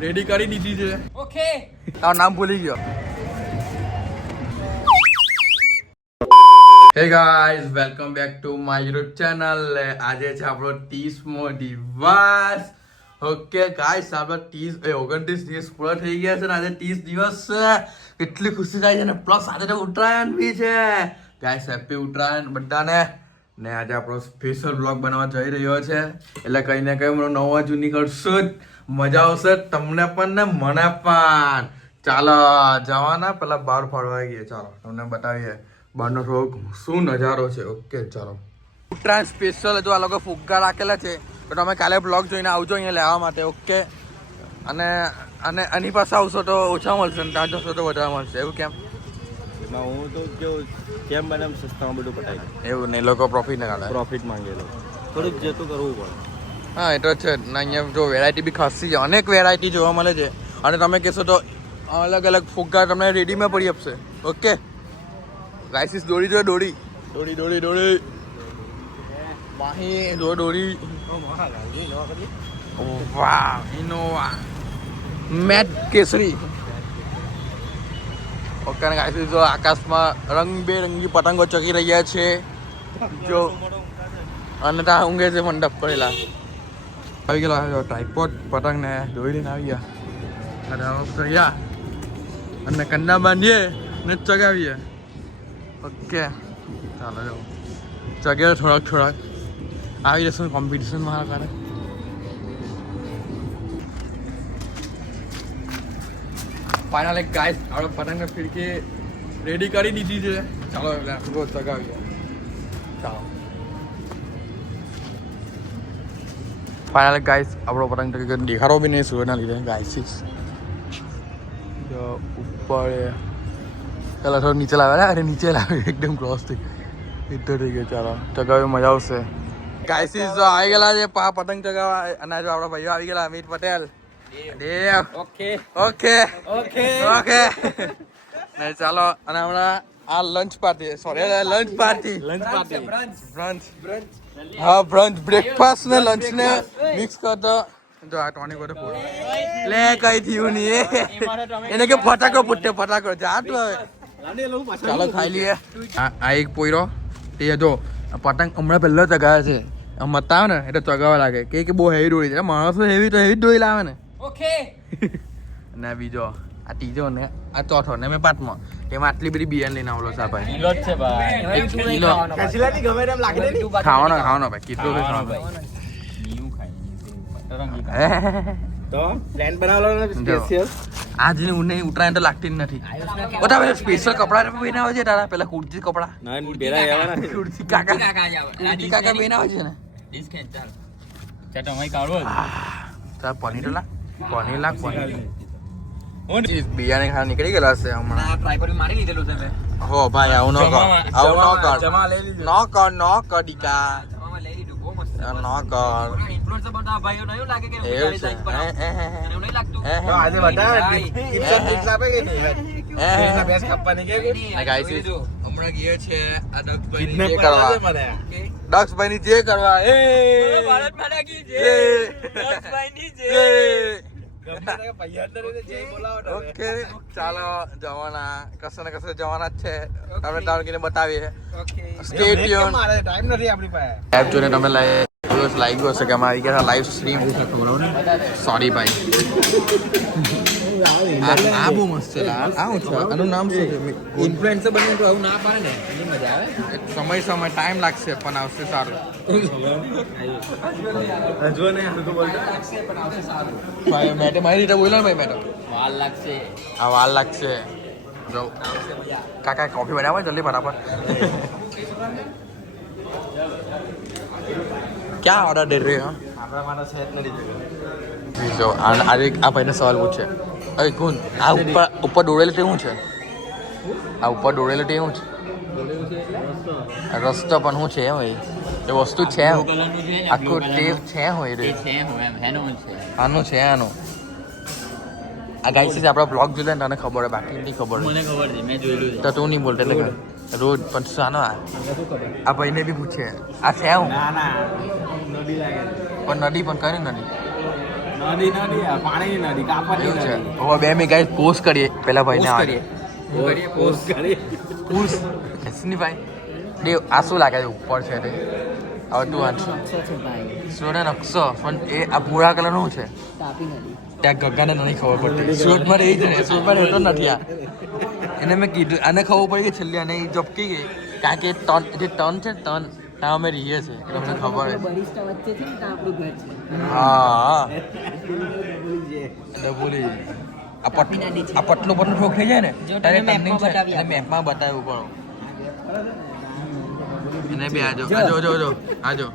Ready કરી દીધી છે. ઓકે તારું નામ ભૂલી ગયો. Hey guys welcome back to my YouTube channel આજે છે આપણો ત્રીસમો દિવસ. ઓકે ગાઈસ આપણો ત્રીસ એ ઓગણત્રીસ દિવસ પૂરા થઈ ગયા છે ને આજે ત્રીસ દિવસ કેટલી ખુશી થાય છે ને? પ્લસ આજે ઉત્તરાયણ બી છે. ગાઈસ હેપી ઉત્તરાયણ બધાને. ને આજે આપણો સ્પેશિયલ બ્લોગ બનાવવા જઈ રહ્યો છે. એટલે કંઈ ને કંઈ મને નવા જૂની કરશું જ. મજા આવશે તમને પણ ને મને પણ. ચાલો જવાના? પેલા બહાર ફરવા ગઈએ ચાલો. તમને બતાવીએ બહારનો શોખ શું નજારો છે. ઓકે ચાલો. ઉત્તરાયણ સ્પેશિયલ જો આ લોકો ફુગ્ગા રાખેલા છે તો તમે કાલે બ્લોગ જોઈને આવજો અહીંયા લેવા માટે ઓકે? અને અને એની પાસે આવશો તો ઓછા મળશે ને ત્યાં જશો તો વધારે મળશે. એવું કેમ? એમાં હું તો કેવું કેમ બને સસ્તામાં બધું પટાઈ એવું નહીં લોકો પ્રોફિટ ને કાઢે. પ્રોફિટ માંગેલો થોડુંક જતું કરવું પડે. હા એ તો છે ને અહીંયા જો વેરાયટી બી ખાસી છે. અનેક વેરાયટી જોવા મળે છે. અને તમે કહેશો તો અલગ અલગ ફુગ્ગા તમને રેડીમાં પડી આપશે. ઓકે રાઇસીસ દોડી જો દોડી દોડી દોડી દોડી વાહી જો દોડી વાહ ઇનોવા મેટ કેસરી. ઓકે અને ગાઈસીસ જો આકાશમાં રંગબેરંગી પતંગો ચકી રહ્યા છે. જો અને ત્યાં ઊંઘે છે મંડપ પડેલા આવી ગયેલા ટ્રાયપોડ પતંગ ને દોરી લઈને આવી ગયા. અને ગયા અને કંડા બાંધીએ ને ચગાવીએ. ઓકે, ચાલો જો. ચગે થોડાક થોડાક. આવી જશું કોમ્પિટિશન મારા કારણે. ફાઇનલ એક ગાય આપણે પતંગ ફિરકી રેડી કરી દીધી છે. ચાલો ચગાવીએ. ચાલો. ફાઇનલ ગાઈસ આપણો પતંગ તરીકે દેખાડો બી નહીં સૂર્યના લીધે. ગાઈસીસ ઉપર પેલા થોડું નીચે લાવે અરે નીચે લાવે એકદમ ક્રોસ થઈ એટલો થઈ ગયો ચાલો. ચગાવી મજા આવશે. ગાઈસીસ જો આવી ગયેલા છે પા પતંગ ચગાવવા. અને જો આપણા ભાઈઓ આવી ગયેલા Amit Patel. Dev. Okay okay okay okay ને ચાલો અને હમણાં આ lunch party sorry lunch party lunch party brunch હા બ્રંચ બ્રેકફાસ્ટ ને લંચ ને મિક્સ કરતો. જો આ ટોનિક બધું ફૂટ લે કઈ થયું નહીં એ. એને કે ફટાકો ફૂટે ફટાકો. જા તો ચાલો ખાઈ લઈએ. આ એક પોયરો. તે જો આ પતંગ હમણાં પહેલો ચગાવે છે. મતા આવે ને એટલે ચગાવવા લાગે. કે કે બહુ હેવી દોડી છે. માણસો હેવી તો હેવી જ દોડી લાવે ને. ઓકે. ને બીજો આ ત્રીજો ને આ ચોથો ને મેં પાંચમો. એમાં આટલી બધી બિયર લઈને આવલો છે ભાઈ. કિલો જ છે ભાઈ. કિલો. ખાવાનો ખાવાનો ભાઈ. કેટલો ખાવાનો. ખાવાનો તો પ્લાન બનાવેલો સ્પેશિયલ આજ ઉને ઉતરાયણ તો લાગતી જ નથી. બધા પેલા સ્પેશિયલ કપડા પહેરાવે છે તારા? પેલા કુર્તી કપડા. ના બેરા એવા નથી કુર્તી કાકા. કાકા કુર્તી કાકા છે ને? ખેંચ ચાલ. તાર પનીર લાગ પનીર લાગ પનીર બિયાને ખાવા નીકળી ગયેલા છે હમણાં. આ ટ્રાય મારી લીધેલું છે મેં. હો ભાઈ આવું ન કર. આવું ન કર. ન કર ન કર દીકા ન કર. લાગે કે એવું નહીં લાગતું. આજે ટિપ્સ આપે કે નહીં કાપવાની કે હમણાં ગયા છે આ કરવા. જે કરવા. એ! ભારત માતા કી જય જય. ઓકે ચાલો જવાના. કશે ને કશે જવાના જ છે. તમે તારકીને બતાવીએ. ઓકે સ્ટે એમ કેમ ટ્યુન મારે ટાઈમ નથી આપણી પાસે. એપ જોઈને તમે લાઈ દિવસ લાગી હશે કે અમે આવી ગયા લાઈવ સ્ટ્રીમ સોરી ભાઈ આ બહુ મસ્ત છે આ છે. આનું નામ શું છે? ઇન્ફ્લુએન્સર બનવું તો આવું ના પાડે ને. મજા આવે. સમય સમય ટાઈમ લાગશે પણ આવશે સારું. હજુ નહીં હજુ બોલતો? ભાઈ મેડમ મારી રીતે બોલો ભાઈ મેડમ વાલ લાગશે. આ વાલ લાગશે. જો કાકા કોફી બનાવો જલ્દી બરાબર ક્યાં ઓર્ડર દે રહ્યો આપણા માટે સેટ નથી જો આજે આ ભાઈને સવાલ પૂછે. અરે કોણ? આ ઉપર ઉપર દોડેલું તે શું છે? આ ઉપર દોડેલું તે શું છે? રસ્તો પણ શું છે એમ એ? વસ્તુ છે. આખું ટેપ છે હોય રે આનું છે આનું. આ ગાઈસ આપણા બ્લોગ જોઈ ને તને ખબર હોય બાકી નહીં ખબર મને ખબર છે મેં જોયેલું તો તું નહીં બોલતો એટલે. રોજ પણ સાનો આ. આ ભાઈને બી પૂછે. આ છે હું? પણ નદી પણ કઈ નદી? નદી નદી આ પાણીની નદી કાપડની છે. હવે બે મિનિટ ગાઈસ પોસ્ટ કરીએ. પેલા ભાઈને આવા કરીએ. પોસ્ટ કરીએ પોસ્ટ ભાઈ. દેવ આ શું લાગે ઉપર છે તે. હવે તું વાંચ સુરત નકશો પણ એ આ ભૂરા કલરનું છે? ત્યાં ગગાને નથી ખબર પડતી. સુરતમાં રહી છે ને સુરતમાં રહેતો નથી આ. એને મેં કીધું આને ખબર પડી કે છેલ્લે અને એ ઝપકી ગઈ? કારણ કે ટન જે ટર્ન છે ટર્ન ત્યાં અમે રહીએ છીએ એટલે મને ખબર છે હા. ભૂલી આ પટ આ પટલું પટલું ઠોક થઈ જાય ને ત્યારે મેપમાં બતાવ્યું પડો. એને બે આજો. આજો જો જો આજો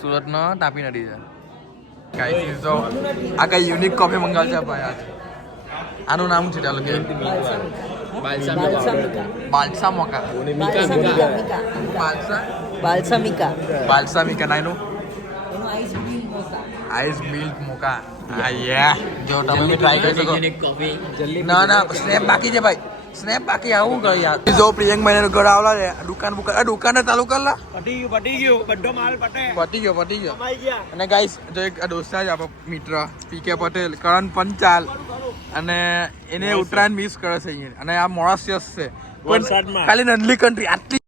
સુરત ને તાપી નદી છે. કાંઈ તો આ કઈ યુનિક કોફી મંગાવ છે ભાઈ આનું નામ છે ચાલો કે બાલસા મોકા બાલસા બાલસા મીકા. નાયનું આઈસ મિલ્ક મોકા યા જો તમે બી ટ્રાય કરી શકો. ના ના સ્નેપ બાકી છે ભાઈ. સ્નેપ બાકી આવું કર યાર. જો પ્રિયંક મહિને ઘર આવલા છે. દુકાન બુકાન આ દુકાન ચાલુ કરલા પટી ગયું પટી ગયું. બધો માલ પટે. પટી ગયો પટી ગયો. અને ગાઈસ જો એક આ દોસ્ત છે આપણો મિત્ર પીકે પટેલ કરણ પંચાલ. અને એને ઉત્તરાયણ મિસ કરે છે અહીંયા. અને આ મોરાસિયસ છે. ખાલી નંદલી કન્ટ્રી આટલી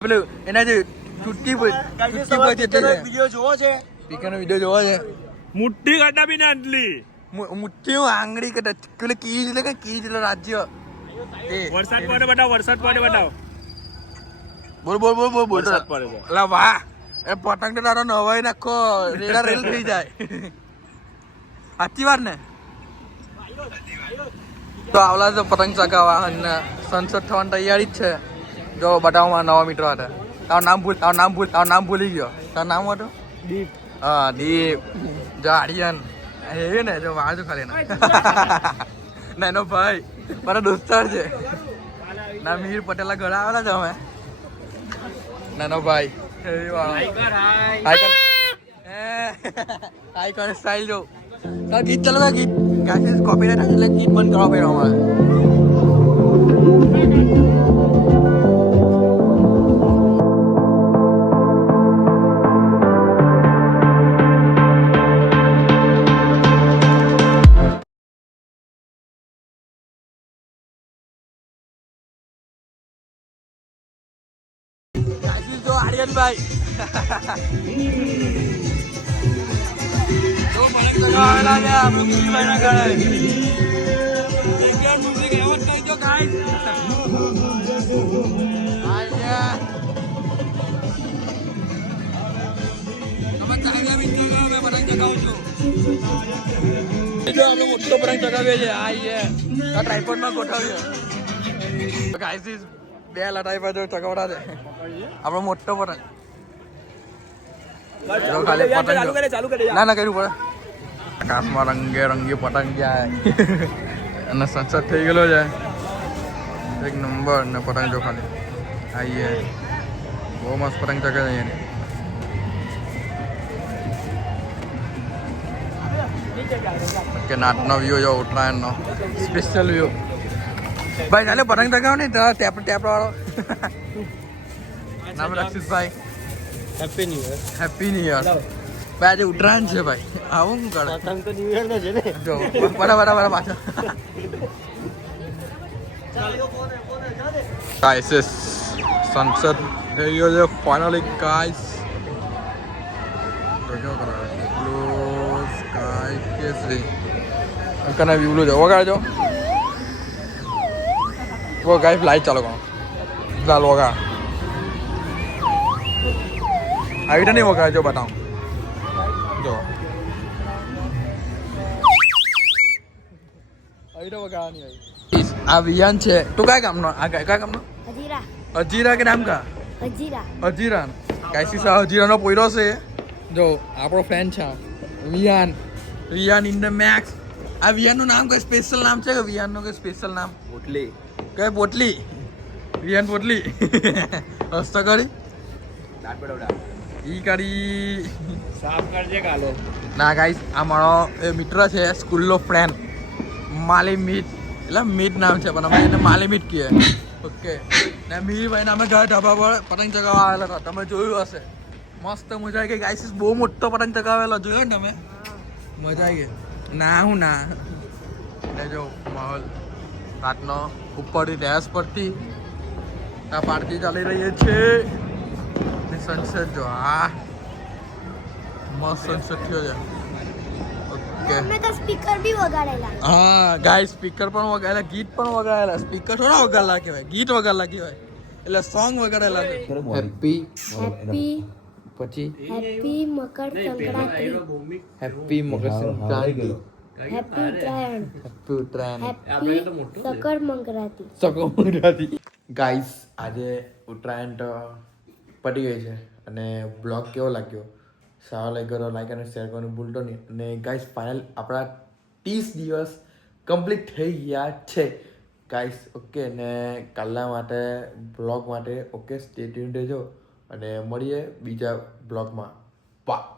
પેલું એના જે ચૂટકી ચૂટકી પર જે વિડિયો જોવો છે. પીકાનો વિડિયો જોવો છે. મુઠ્ઠી કાઢા બી નાટલી મુઠ્ઠી આંગળી કે ટચ- પેલું કીજ લે કે કીજ લે રાજ્ય. એ. વરસાદ પડે બતાવ વરસાદ પડે બતાવ. બોલ બોલ બોલ બોલ બોલ. વરસાદ પડે. અલા વાહ. એ પતંગ તો તારો નવાઈ નાખો. રેડા રેલ થઈ જાય. સાચી વાત ને? તો આવલા તો પતંગ ચગાવવા અને સનસેટ થવાની તૈયારી જ છે. જો બતાવવામાં નવા મિત્રો હતા તારું નામ ભૂલ તારું નામ ભૂલ તારું નામ ભૂલી ગયો. તારું નામ હતું? દીપ. હા દીપ. જો આર્યન. એ ને જો વાળ જો ખાલી ના એનો ભાઈ. મારો દોસ્તાર છે. ના મીર પટેલના ઘરે આવેલા છે અમે. નાનો ભાઈ. હાય કર સ્ટાઇલ જો. તાર ગીત ચાલુ ગીત. ગાઈસ કોપીરાઇટ એટલે ગીત બંધ કરવા પડે અમારે. પલંગ ચગાવેલા છે આપણે મુરલીભાઈના ઘરે જગ્યા મ્યુઝિક એવો જ કહી દો મોટો પતંગ ચગાવીએ છીએ. આ આ ટ્રાયપોડમાં ગોઠવ્યો ગાઈસ બે લટાઈ બાજુ ચગાવડા છે આપણો મોટો પતંગ. જો ખાલી પતંગ ના ના કર્યું પડે. આકાશમાં રંગે રંગી પતંગ જાય. અને સંસદ થઈ ગયેલો છે. એક નંબર ને પતંગ જો ખાલી. આઈએ. બહુ મસ્ત પતંગ ચગે છે અહીંયા કે નાટનો વ્યૂ જો ઉત્તરાયણનો. સ્પેશિયલ વ્યૂ ભાઈ ચાલે પતંગ ચગાવો ને ટેપ ટેપ વાળો નામ Rakshitbhai. Happy new year happy new year ભાઈ આજે ઉત્તરાયણ છે ભાઈ. આવું હું કરે? પતંગ તો ન્યુ યર નો છે ને? જો બરાબર બરાબર પાછા. ગાઈસ સનસેટ થઈ ગયો છે ફાઇનલી ગાઈસ કેવો કરાવે બ્લુ સ્કાય કેસરી. અંકના વ્યૂ જો વગાડજો વો ગાઈસ લાઈટ ચાલો કરો. ચાલ વગા આવી રીતે નહીં બતાવો. જો. વગાડવાની આવી. આ વિયાન છે. તું કયા ગામનો? આ કયા કયા ગામનો? હજીરા અજીરા કે નામ કા? અજીરા. અજીરાન કાઈસી સા અજીરાનો પોયરો છે. જો આપણો ફ્રેન્ડ છે. Viyan. Viyan in the max આ વિયાનનું નામ કઈ સ્પેશિયલ નામ છે કે વિયાનનું કઈ સ્પેશિયલ નામ? પોટલી. કઈ પોટલી? વિયાન પોટલી. હસ્ત કરી દાંત બડોડા ઈ કરી સાફ કરજે કાલે. ના ગાઈસ આ મારો એ મિત્ર છે સ્કૂલનો ફ્રેન્ડ માલી મીટ એટલે મીટ નામ છે પણ અમે એને માલી મીટ કહીએ. ઓકે. ને મીરભાઈને અમે ગયા ઢાબા પર પતંગ ચગાવવા આવેલા હતા. તમે જોયું હશે. મસ્ત મજા આવી ગઈ. ગાઈસીસ બહુ મોટો પતંગ ચગાવેલો. જોયો ને તમે? મજા આવી ગઈ. ના હું ના. એટલે જો માહોલ. રાતનો ઉપરથી ટેરેસ પરથી આ પાર્ટી ચાલી રહી છે. ને સનસેટ જો આ મસ્ત સનસેટ થયો છે. ઓકે તો સ્પીકર બી વગાડેલા. હા ગાય સ્પીકર પણ વગાડેલા ગીત પણ વગાડેલા. સ્પીકર થોડા વગાડેલા કહેવાય. ગીત વગાડેલા કહેવાય. એટલે સોંગ વગાડેલા હેપી હેપી પછી? Happy Makar Sankranti. Happy Makar Sankranti. Happy Uttarayan. Happy Uttarayan. Happy sucker મંક્રાંતિ સકો ગાઈસ આજે ઉત્તરાયણ તો પડી ગઈ છે. અને બ્લોગ કેવો લાગ્યો? સારો લાગ્યો લાઈક અને શેર કરવાનું ભૂલતો નહીં. અને ગાઈસ ફાઇનલ આપણા ત્રીસ દિવસ કમ્પ્લીટ થઈ ગયા છે. ગાઈસ ઓકે ને કાલના માટે બ્લોગ માટે ઓકે સ્ટે ટ્યુન રહેજો. અને મળીએ બીજા બ્લોગમાં પા